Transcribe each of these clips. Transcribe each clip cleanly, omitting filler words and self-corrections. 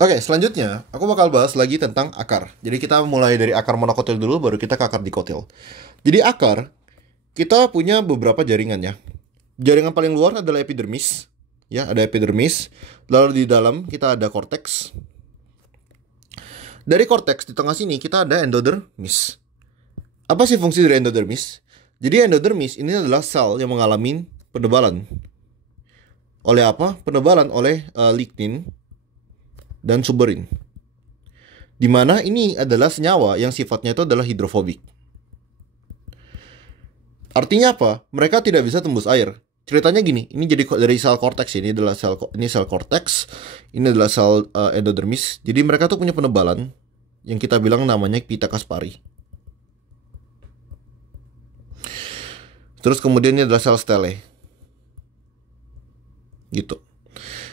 Oke, selanjutnya aku bakal bahas lagi tentang akar. Jadi kita mulai dari akar monokotil dulu, baru kita ke akar dikotil. Jadi akar, kita punya beberapa jaringan ya. Jaringan paling luar adalah epidermis. Ya, ada epidermis. Lalu di dalam kita ada korteks. Dari korteks di tengah sini kita ada endodermis. Apa sih fungsi dari endodermis? Jadi endodermis ini adalah sel yang mengalami penebalan. Oleh apa? Penebalan oleh lignin dan suberin. Dimana ini adalah senyawa yang sifatnya itu adalah hidrofobik. Artinya apa? Mereka tidak bisa tembus air. Ceritanya gini, ini jadi dari sel korteks, ini adalah sel korteks, ini adalah sel endodermis. Jadi mereka tuh punya penebalan yang kita bilang namanya pita Kaspari. Terus kemudian ini adalah sel stele. Gitu.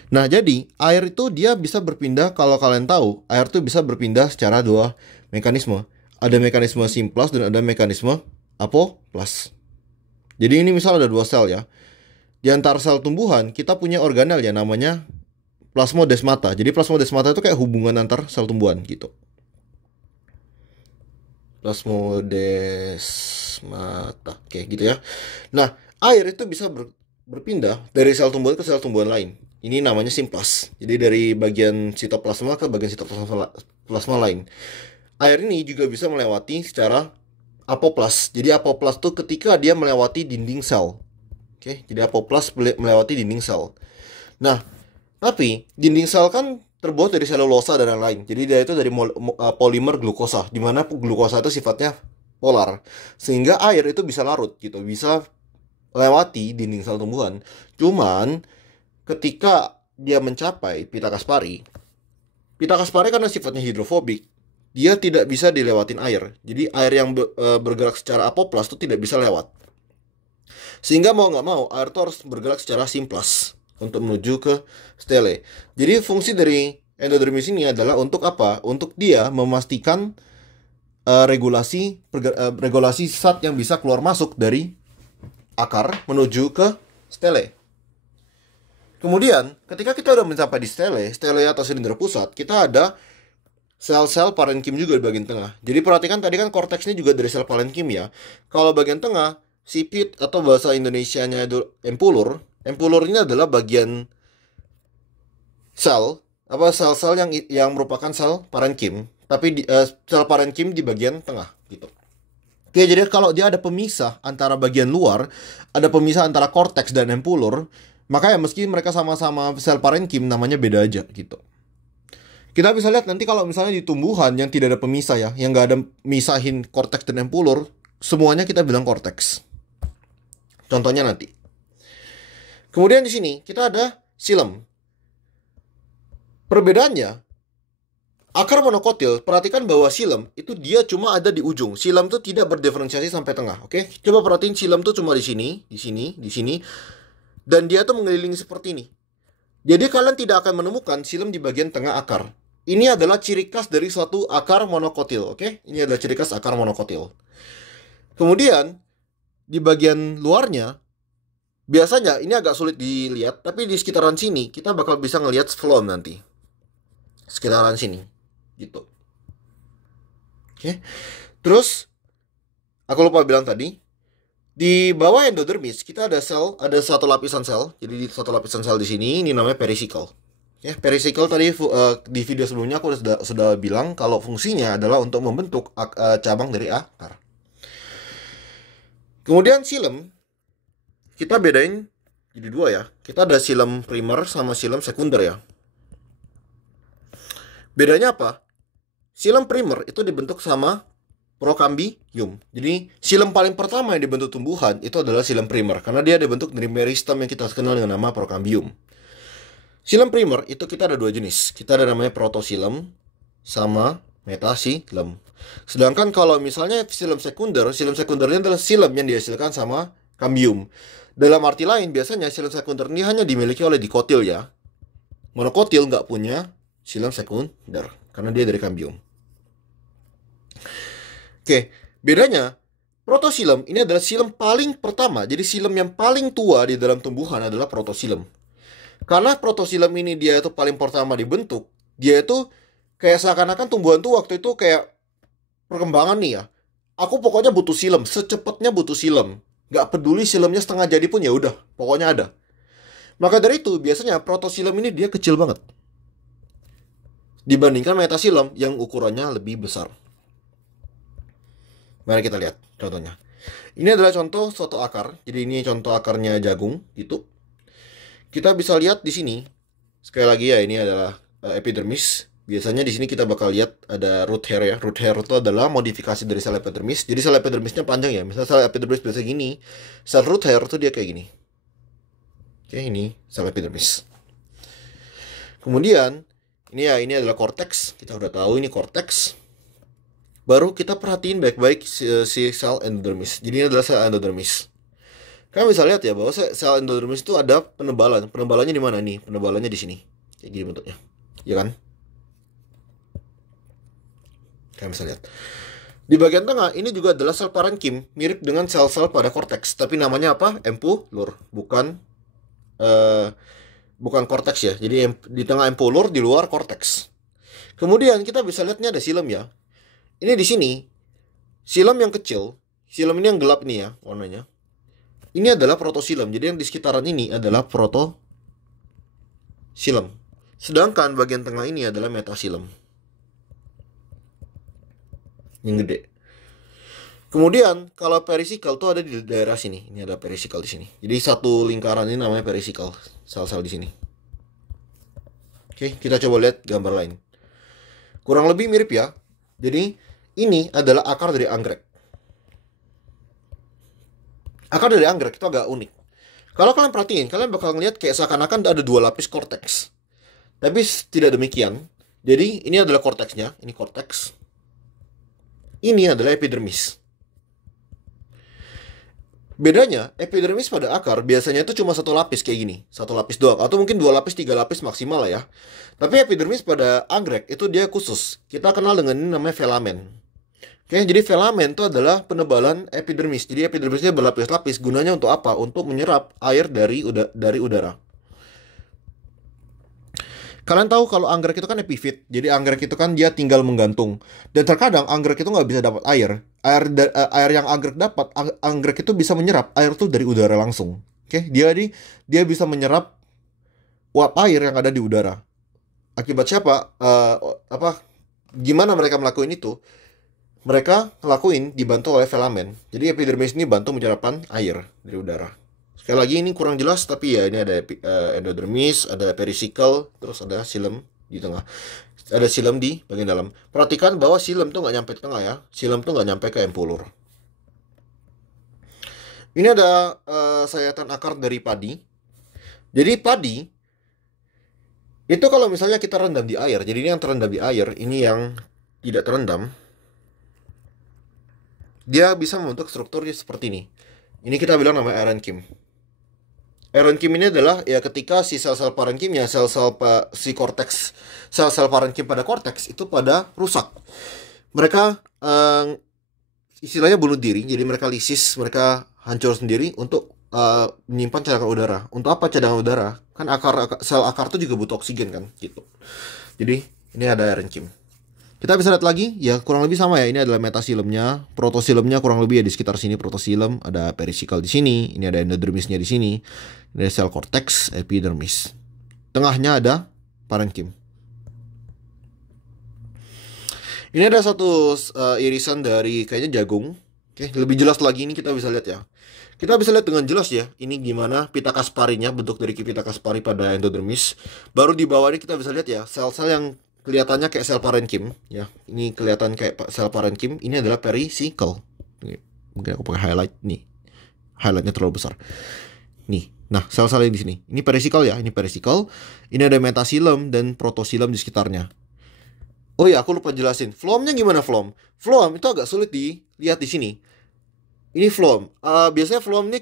Nah, jadi air itu dia bisa berpindah, kalau kalian tahu, air itu bisa berpindah secara dua mekanisme. Ada mekanisme simplas dan ada mekanisme apoplas. Jadi ini misal ada dua sel ya. Di antara sel tumbuhan, kita punya organel ya namanya plasmodesmata. Jadi plasmodesmata itu kayak hubungan antar sel tumbuhan gitu. Plasmodesmata, kayak gitu ya. Nah, air itu bisa berpindah dari sel tumbuhan ke sel tumbuhan lain. Ini namanya simplas. Jadi dari bagian sitoplasma ke bagian sitoplasma lain. Air ini juga bisa melewati secara apoplas. Jadi apoplas itu ketika dia melewati dinding sel. Oke, jadi apoplas melewati dinding sel. Nah, tapi dinding sel kan terbuat dari selulosa dan lain-lain. Jadi dia itu dari polimer glukosa, di mana glukosa itu sifatnya polar. Sehingga air itu bisa larut gitu, bisa lewati dinding sel tumbuhan. Cuman ketika dia mencapai pita Kaspari karena sifatnya hidrofobik, dia tidak bisa dilewatin air. Jadi air yang bergerak secara apoplas itu tidak bisa lewat. Sehingga mau nggak mau air itu harus bergerak secara simplas untuk menuju ke stele. Jadi fungsi dari endodermis ini adalah untuk apa? Untuk dia memastikan regulasi zat yang bisa keluar masuk dari akar menuju ke stele. Kemudian, ketika kita udah mencapai di stele atau silinder pusat, kita ada sel-sel parenkim juga di bagian tengah. Jadi perhatikan tadi kan korteks ini juga dari sel parenkim ya. Kalau bagian tengah, sipit atau bahasa Indonesianya itu empulur. Empulur ini adalah bagian sel sel-sel yang merupakan sel parenkim, tapi sel parenkim di bagian tengah gitu. Oke, jadi kalau dia ada pemisah antara bagian luar, ada pemisah antara korteks dan empulur, maka ya meski mereka sama-sama sel parenkim, namanya beda aja gitu. Kita bisa lihat nanti kalau misalnya di tumbuhan yang tidak ada pemisah ya, yang nggak ada misahin korteks dan empulur, semuanya kita bilang korteks. Contohnya nanti. Kemudian di sini kita ada silem. Perbedaannya, akar monokotil, perhatikan bahwa silem itu dia cuma ada di ujung. Silem itu tidak berdiferensiasi sampai tengah, oke? Coba perhatiin silem itu cuma di sini, di sini. Dan dia tuh mengelilingi seperti ini. Jadi kalian tidak akan menemukan silem di bagian tengah akar. Ini adalah ciri khas dari suatu akar monokotil, oke? Ini adalah ciri khas akar monokotil. Kemudian, di bagian luarnya, biasanya ini agak sulit dilihat, tapi di sekitaran sini kita bakal bisa ngelihat phloem nanti. Sekitaran sini, gitu. Oke. Terus, aku lupa bilang tadi, di bawah endodermis kita ada satu lapisan sel. Jadi di satu lapisan sel di sini ini namanya perisikel. Ya, perisikel tadi di video sebelumnya aku sudah bilang kalau fungsinya adalah untuk membentuk cabang dari akar. Kemudian silem kita bedain jadi dua ya. Kita ada silem primer sama silem sekunder ya. Bedanya apa? Silem primer itu dibentuk sama prokambium. Jadi silem paling pertama yang dibentuk tumbuhan itu adalah silem primer karena dia dibentuk dari meristem yang kita kenal dengan nama prokambium. Silem primer itu kita ada dua jenis. Kita ada namanya protosilem sama metasilem. Sedangkan kalau misalnya silem sekundernya adalah silem yang dihasilkan sama kambium. Dalam arti lain, biasanya silem sekunder ini hanya dimiliki oleh dikotil ya. Monokotil nggak punya silem sekunder karena dia dari kambium. Oke, bedanya protosilem ini adalah silem paling pertama. Jadi silem yang paling tua di dalam tumbuhan adalah protosilem. Karena protosilem ini dia itu paling pertama dibentuk, Dia itu kayak seakan-akan tumbuhan tuh waktu itu kayak perkembangan nih ya. Aku pokoknya butuh silem, secepatnya butuh silem. Nggak peduli silemnya setengah jadi pun ya udah, pokoknya ada. Maka dari itu biasanya protosilem ini dia kecil banget dibandingkan metasilem yang ukurannya lebih besar. Mari kita lihat contohnya. Ini adalah contoh suatu akar. Jadi ini contoh akarnya jagung gitu. Kita bisa lihat di sini. Sekali lagi ya, ini adalah epidermis. Biasanya di sini kita bakal lihat ada root hair ya. Root hair itu adalah modifikasi dari sel epidermis. Jadi sel epidermisnya panjang ya. Misalnya sel epidermis biasa gini. Sel root hair itu dia kayak gini. Oke, ini sel epidermis. Kemudian ini adalah korteks. Kita udah tahu ini korteks. Baru kita perhatiin baik-baik si sel endodermis. Jadi ini adalah sel endodermis. Kalian bisa lihat ya bahwa sel endodermis itu ada penebalan. Penebalannya di mana nih? Penebalannya di sini. Kayak gini bentuknya. Ya kan? Kalian bisa lihat. Di bagian tengah ini juga adalah sel parenkim, mirip dengan sel-sel pada korteks, tapi namanya apa? Empulur, bukan korteks ya. Jadi di tengah empulur, di luar korteks. Kemudian kita bisa lihat ini ada silem ya. Ini di sini silem yang kecil, silem ini yang gelap nih ya warnanya. Ini adalah protosilem. Jadi yang di sekitaran ini adalah protosilem. Sedangkan bagian tengah ini adalah metasilem. Yang gede. Kemudian kalau perisikal tuh ada di daerah sini. Ini ada perisikal di sini. Jadi satu lingkaran ini namanya perisikal. Sel-sel di sini. Oke, kita coba lihat gambar lain. Kurang lebih mirip ya. Jadi ini adalah akar dari anggrek. Akar dari anggrek itu agak unik. Kalau kalian perhatiin, kalian bakal ngeliat kayak seakan-akan ada dua lapis korteks. Tapi tidak demikian. Jadi ini adalah korteksnya. Ini korteks. Ini adalah epidermis. Bedanya, epidermis pada akar biasanya itu cuma satu lapis kayak gini. Satu lapis doang. Atau mungkin dua lapis, tiga lapis maksimal lah ya. Tapi epidermis pada anggrek itu dia khusus. Kita kenal dengan ini namanya filamen. Oke, jadi filamen itu adalah penebalan epidermis. Jadi epidermisnya berlapis-lapis. Gunanya untuk apa? Untuk menyerap air dari udara. Kalian tahu kalau anggrek itu kan epifit. Jadi anggrek itu kan dia tinggal menggantung. Dan terkadang anggrek itu nggak bisa dapat air. Air yang anggrek dapat, anggrek itu bisa menyerap air tuh dari udara langsung. Oke, dia bisa menyerap uap air yang ada di udara. Akibat siapa? Gimana mereka melakukan itu? Mereka ngelakuin dibantu oleh filamen. Jadi epidermis ini bantu menyerapkan air dari udara. Sekali lagi ini kurang jelas, tapi ya ini ada endodermis, ada perisikal, terus ada silem di tengah. Ada silem di bagian dalam. Perhatikan bahwa silem tuh nggak nyampe ke tengah ya. Silem tuh nggak nyampe ke empulur. Ini ada sayatan akar dari padi. Jadi padi itu kalau misalnya kita rendam di air, jadi ini yang terendam di air, ini yang tidak terendam. Dia bisa membentuk strukturnya seperti ini. Ini kita bilang namanya parenchyma. Parenchyma ini adalah ya ketika si sel-sel parenchymnya, si korteks, sel-sel parenchym pada korteks itu pada rusak. Mereka istilahnya bunuh diri, jadi mereka lisis, mereka hancur sendiri untuk menyimpan cadangan udara. Untuk apa cadangan udara? Kan sel akar itu juga butuh oksigen kan, gitu. Jadi ini ada parenchyma. Kita bisa lihat lagi, ya kurang lebih sama ya. Ini adalah metasilemnya, protosilemnya kurang lebih ya di sekitar sini protosilem, ada perisikal di sini, ini ada endodermisnya di sini, ini ada sel korteks, epidermis. Tengahnya ada parenchym. Ini ada satu irisan dari kayaknya jagung. Oke, lebih jelas lagi ini kita bisa lihat ya. Kita bisa lihat dengan jelas ya, ini gimana pita kasparinya, bentuk dari pita kaspari pada endodermis. Baru di bawah ini kita bisa lihat ya, sel-sel yang kelihatannya kayak sel parenchym ya. Ini kelihatan kayak sel parenchym. Ini adalah perisikal. Mungkin aku pakai highlight nih. Highlightnya terlalu besar. Nih. Nah, sel-sel yang di sini. Ini perisikal ya. Ini perisikal. Ini ada metasilem dan protosilem di sekitarnya. Oh ya, aku lupa jelasin. Phloemnya gimana phloem? Phloem itu agak sulit dilihat di sini. Ini phloem. Biasanya phloemnya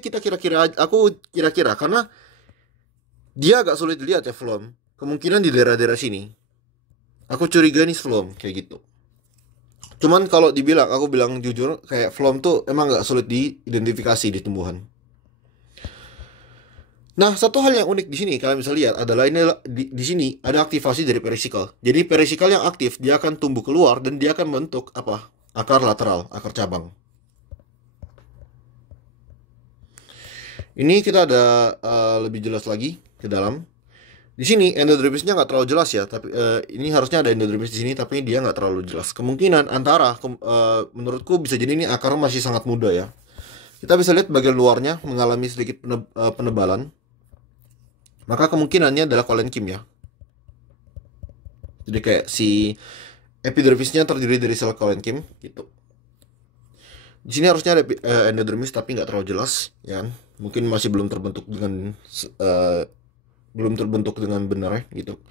aku kira-kira karena dia agak sulit dilihat ya phloem. Kemungkinan di daerah-daerah sini. Aku curiga nih phloem kayak gitu. Cuman kalau aku bilang jujur, kayak phloem tuh emang gak sulit diidentifikasi di tumbuhan. Nah, satu hal yang unik di sini kalian bisa lihat adalah ini di sini ada aktivasi dari perisikal. Jadi perisikal yang aktif dia akan tumbuh keluar dan dia akan membentuk apa? Akar lateral, akar cabang. Ini kita ada lebih jelas lagi ke dalam. Di sini endodermisnya nggak terlalu jelas ya, tapi ini harusnya ada endodermis di sini, tapi dia nggak terlalu jelas. Kemungkinan antara menurutku bisa jadi ini akar masih sangat muda ya. Kita bisa lihat bagian luarnya mengalami sedikit penebalan. Maka kemungkinannya adalah kolenkim ya. Jadi kayak si epidermisnya terdiri dari sel kolenkim gitu. Di sini harusnya ada endodermis tapi nggak terlalu jelas ya kan? Mungkin masih eh, belum terbentuk dengan benar ya gitu.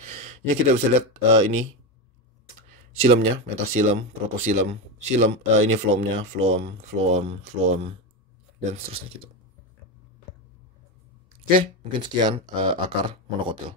Ini kita bisa lihat ini silemnya, metasilem, protosilem, silem, ini floemnya, floem dan seterusnya gitu. Oke, mungkin sekian akar monokotil.